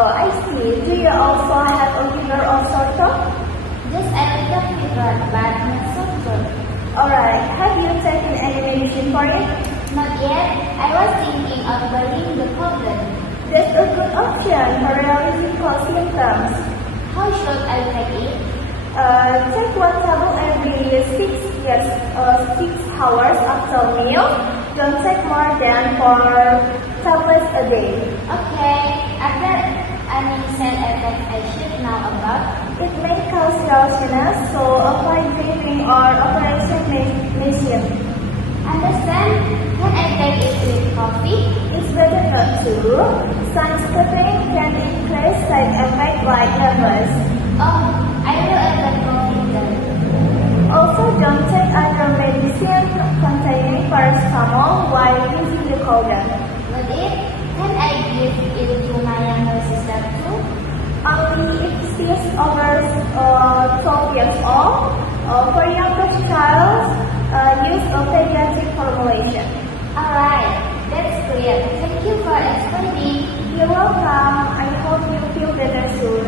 Oh, I see. Do you also have a fever or sore throat? Just a little fever, but not so good. Alright, have you taken any medicine for it? Not yet. I was thinking of burying the problem. That's a good option for realizing cold symptoms. How should I take it? Take one tablet every 6 hours after meal. Don't take more than 4 tablets a day. Okay. Are there any side effects I should know about? It may cause drowsiness, so avoid drinking or operation medicine. Understand? Can I take it with coffee? It's better not to. Sunscreening can increase side effects like nervous. Oh, I will add the coffee then. Also, don't take other medicine containing paracetamol while using the cold. But can I give it to my younger sister too? Only if she's over 12 years old. For younger child, use a pediatric formulation. Alright, that's clear. Thank you for explaining. You're welcome. I hope you feel better soon.